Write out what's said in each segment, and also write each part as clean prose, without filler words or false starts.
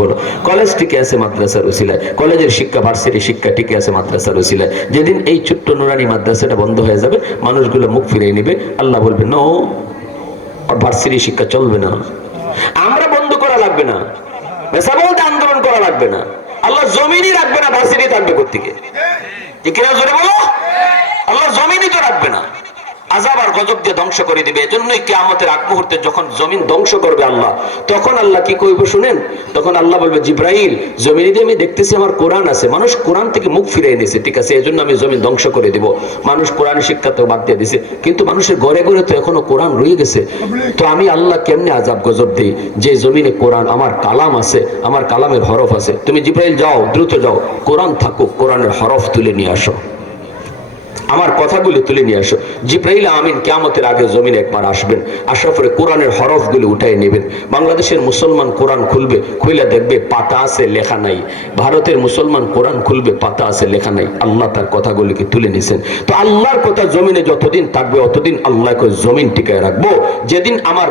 বলো, কলেজ টিকে আছে মাদ্রাসার উসিলায়, কলেজের শিক্ষা ভার্সিটি শিক্ষা টিকে আছে মাদ্রাসার উসিলায়। যেদিন এই ছোট্ট নুরানি মাদ্রাসাটা বন্ধ হয়ে যাবে, মানুষগুলো মুখ ফিরিয়ে নিবে, আল্লাহ বলবে নো, ভার্সিটি শিক্ষা চলবে না। আমরা বন্ধ করা লাগবে না, বলতে আন্দোলন করা লাগবে না, আল্লাহ জমিনই রাখবে না, ভার্সিটি থাকবে কোত্থেকে? কিনা জোরে বলো, আল্লাহ জমিনই তো রাখবে না, আযাব আর গজব দিয়ে ধ্বংস করে দিবে। এজন্যই কিয়ামতের আগ মুহূর্তে যখন জমিন ধ্বংস করবে আল্লাহ, তখন আল্লাহ কি কইব শুনেন? তখন আল্লাহ বলবে, জিব্রাইল, জমিনে দিয়ে আমি দেখতেছি আমার কোরআন আছে, মানুষ কোরআন থেকে মুখ ফিরিয়ে নিয়েছে, ঠিক আছে, এজন্য আমি জমিন ধ্বংস করে দিব। মানুষ কোরআন শিক্ষা তো বাদ দিয়ে দিছে, কিন্তু মানুষের ঘরে ঘরে তো এখনো কোরআন রয়ে গেছে। তো আমি আল্লাহ কেমনে আযাব গজব দেই? যে জমিনে কোরআন, আমার কালাম আছে, আমার কালামের হরফ আছে। তুমি জিব্রাইল যাও, দ্রুত যাও, কোরআন থাকুক, কোরআনের হরফ তুলে নিয়ে আসো, আমার কথাগুলি তুলে নিয়ে আসো। জিব্রাইল আমিন কিয়ামতের আগে জমিনে একবার আসবেন, আসার পরে কোরআনের হরফগুলি উঠাই নেবেন। বাংলাদেশের মুসলমান কোরআন খুলবে, খুলে দেখবে পাতা আছে লেখা নাই। ভারতের মুসলমান কোরআন খুলবে, পাতা আছে লেখা নাই। আল্লাহ তার কথাগুলিকে তুলে নিছেন। তো আল্লাহর কথা জমিনে যতদিন থাকবে অতদিন আল্লাহকে জমিন টিকায় রাখবো। যেদিন আমার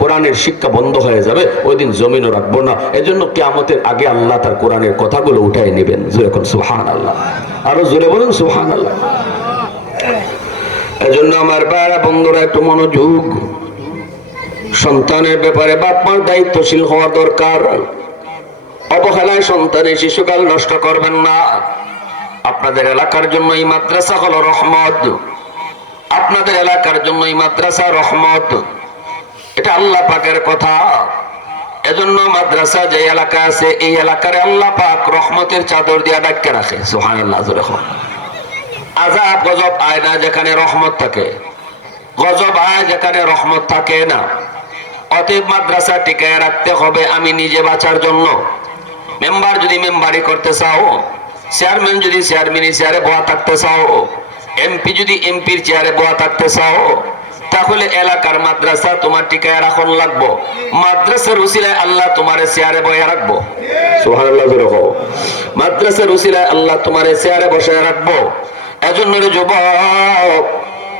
কোরআনের শিক্ষা বন্ধ হয়ে যাবে, ওই দিন জমিনও রাখবো না। এজন্য কিয়ামতের আগে আল্লাহ তার কোরআনের কথাগুলো উঠাই নেবেন। এখন সুবহানাল্লাহ, আরো জোরে বলুন সুবহানাল্লাহ। এজন্য আমার ভাইরা বন্ধুরা একটু মনোযোগ, সন্তানের ব্যাপারে বাপ মার দায়িত্বশীল হওয়া দরকার। অবহেলায় সন্তানের শিশুকাল নষ্ট করবেন না। আপনাদের এলাকার জন্য এই মাদ্রাসা হলো রহমত, আপনাদের এলাকার জন্য এই মাদ্রাসা রহমত, এটা আল্লাহ পাকের কথা। এজন্য মাদ্রাসা যে এলাকা আছে, এই এলাকারে আল্লাহ পাক রহমতের চাদর দিয়ে ঢাকা রাখে। সুবহানাল্লাহ। আযাব গজব আয় না যেখানে রহমত থাকে, গজব আয় যেখানে রহমত থাকে না। অতএব মাদ্রাসা টিকায় রাখতে হবে আমি নিজে বাঁচার জন্য। মেম্বার যদি মেম্বারি করতে চাও, চেয়ারম্যান যদি চেয়ারম্যানি চেয়ারে বসা থাকতে চাও, এমপি যদি এমপির চেয়ারে বসা থাকতে চাও, তাহলে এলাকার মাদ্রাসা তোমার টিকায় রাখন লাগবো। মাদ্রাসার উসিলায় আল্লাহ তোমারে চেয়ারে বসে রাখবো। সুবহানাল্লাহ। মাদ্রাসার উসিলায় আল্লাহ তোমারে চেয়ারে বসে রাখবো। এজন্য যুবক,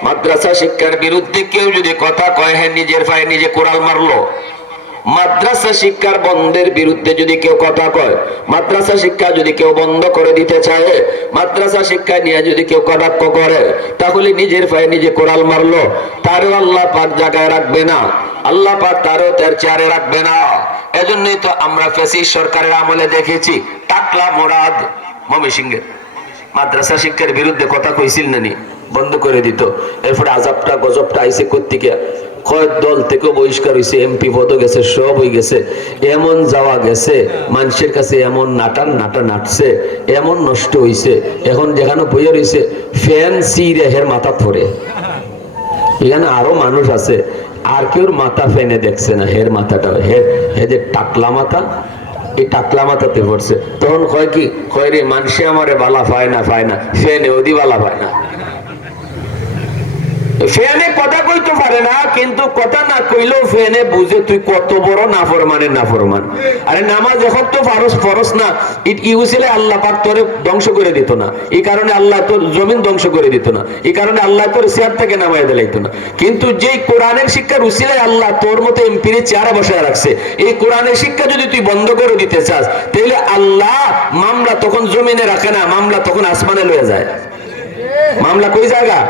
মাদ্রাসা শিক্ষার বিরুদ্ধে কেউ যদি কথা কয়, হ্যাঁ নিজের পায়ে নিজে কোড়াল মারলো। মাদ্রাসা শিক্ষার বন্ধের বিরুদ্ধে যদি কেউ কথা কয়, মাদ্রাসা শিক্ষা যদি কেউ বন্ধ করে দিতে চায়, মাদ্রাসা শিক্ষা নিয়ে যদি কেউ কটাক্ষ করে, তাহলে নিজের পায়ে নিজে কোড়াল মারলো। তারও আল্লাহ পাক জায়গায় রাখবে না, আল্লাহ পাক তারও তার চেয়ারে রাখবে না। এজন্যই তো আমরা ফ্যাসিস্ট সরকারের আমলে দেখেছি, টাকলা মোরাদ ময়মনসিংহের মাদ্রাসা শিক্ষার বিরুদ্ধে কথা কইছিল নানি, বন্ধ করে দিত। এরপরে আযাবটা গজবটা আইসে কোত্থেকে? কয়েক দল থেকে বহিষ্কার হয়েছে, এমপি পদ গেছে, সব হয়ে গেছে। এমন যাওয়া গেছে মানুষের কাছে, এমন নাটা নাটছে, এমন নষ্ট হয়েছে। এখন যেখানে বইয়া রয়েছে ফ্যান সিরে হের মাথা পরে। এখানে আরো মানুষ আছে, আর কেউ মাথা ফেনে দেখছে না, হের মাথাটা হে যে টাকলা মাথা, এই টাকলা মাথাতে পড়ছে। তখন কয় কি, কয় রে মানুষে আমারে বালা পায় না, ফেনে ওদি বালা পায় না। ফেনে কথা কইতে পারে না, কিন্তু কথা না কইলেও ফেনে বুঝে তুই কত বড় নাফরমান। আরে নামাজ এখন তো ফরজ না, ইউসিলে আল্লাহ পাক তোরে ধ্বংস করে দিত না, এই কারণে আল্লাহ তোর জমিন ধ্বংস করে দিত না, এই কারণে আল্লাহ তোর চেয়ার থেকে নামাই দিলাইতো না। কিন্তু যেই কোরআনের শিক্ষার উসিলে আল্লাহ তোর মতো এমপির চেয়ারে বসায় রাখছে, এই কোরআনের শিক্ষা যদি তুই বন্ধ করে দিতে চাস, তাহলে আল্লাহ মামলা তখন জমিনে রাখে না, মামলা তখন আসমানে লয়ে যায়। মামলা কই জায়গা?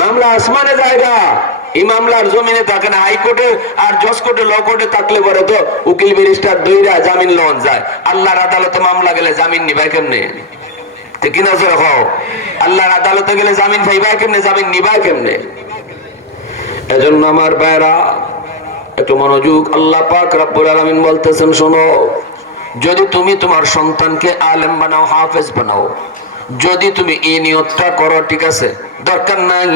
মামলা আসমানে জায়গা। এই মামলার জমিনে থাকে না। হাইকোর্টে আর জজ কোর্টে, ল কোর্টে থাকলে পরে তো উকিল ব্যারিস্টার দইরা জামিন লন যায়। আল্লাহর আদালতে মামলা গেলে জামিন নিবাই কেমনে? ঠিক কিনা জোরে কও? আল্লাহর আদালতে গেলে জামিন পাইবাই কেমনে, জামিন নিবাই কেমনে? এজন্য আমার ভাইরা একটু মনোযোগ। আল্লাহ পাক রব্বুল আলামিন বলতেছেন, শোনো, যদি তুমি তোমার সন্তানকে আলেম বানাও, হাফেজ বানাও, যদি তুমি এই নিয়তটা করো, ঠিক আছে, দরকার নাই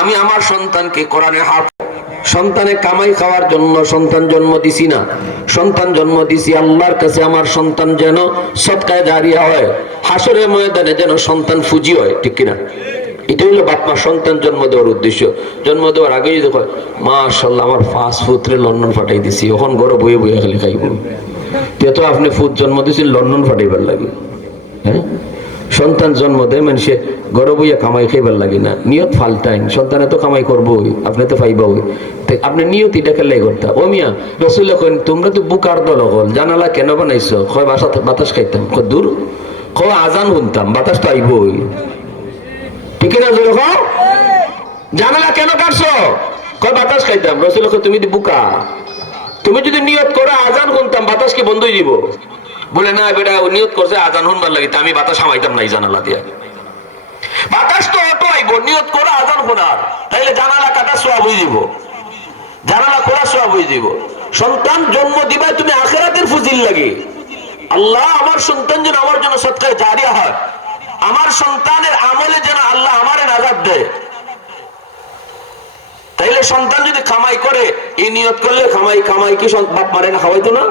আমি আমার সন্তানকে কোরআনে হাফেজ। সন্তানে কামাই খাওয়ার জন্য সন্তান জন্ম দিছি না, সন্তান জন্ম দিছি আল্লাহর কাছে আমার সন্তান যেন সদকায়ে জারিয়া হয়, হাসরের ময়দানে যেন সন্তান ফুজি হয়। ঠিক কিনা? এটা হলো বাপ মা সন্তান জন্ম দেওয়ার উদ্দেশ্য। জন্ম দেওয়ার আগেই দেখো, মাশাআল্লাহ আমার ফাঁস পুত্রে লন্ডন ফাটাই দিছি, এখন ঘরে বইয়ে বইয়ে খালি খাইব। তো আপনি ফুট জন্ম দিয়েছেন লন্ডন ফাটাইবার লাগে? হ্যাঁ, সন্তান জন্ম দেয় মানুষে গর্ব বইয়া কামাই খাইবার লাগে না, নিয়ত ফালটাইন। সন্তানে তো কামাই করবো, আপনি তো পাইবা ওই, আপনি নিয়ত এটা খেলাই করতা। ও মিয়া রসুল কইন তোমরা তো বুকার দল হল, জানালা কেন বানাইছো? কয় বাতাস খাইতাম। দূর, কয় আজান শুনতাম, বাতাস তো আইবই, ঠিক না? জানালা কেন কাটছো? কয় বাতাস খাইতাম। রসুল কয় তুমি বুকা, তুমি যদি নিয়ত করো আজান শুনতাম, বাতাস কি বন্ধ হয়ে দিব? বলে না বেটা নিয়ত করছে আজান শুনবার লাগে, আমি বাতাস হামাইতাম নাই জানালা দিয়া। বাতাস তো অটো আইব, নিয়ত করে আজান শোনার, তাইলে জানালা কাটা সওয়াব হয়ে যাব, জানালা খোলা সওয়াব হয়ে যাব। সন্তান জন্ম দিবা তুমি আখিরাতের ফজিল লাগে। আল্লাহ আমার সন্তান যেন আমার জন্য সদকায়ে জারিয়া হয়, আমার সন্তানের আমলে যেন আল্লাহ আমারে নাজাত দেয়। তাইলে সন্তান যদি কামাই করে, এই নিয়ত করলে কামাই কি বাপ মারে না খাওয়াইতো না?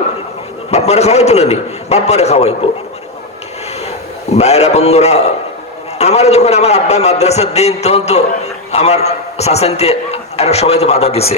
বাপ মারে খাওয়াইতো না নি? বাপ মারে খাওয়াইবো। ভাইরা বন্ধুরা, আমার যখন আমার আব্বা মাদ্রাসার দিন, তখন তো আমার শাসনতে আর সবাই তো বাধা দিছে।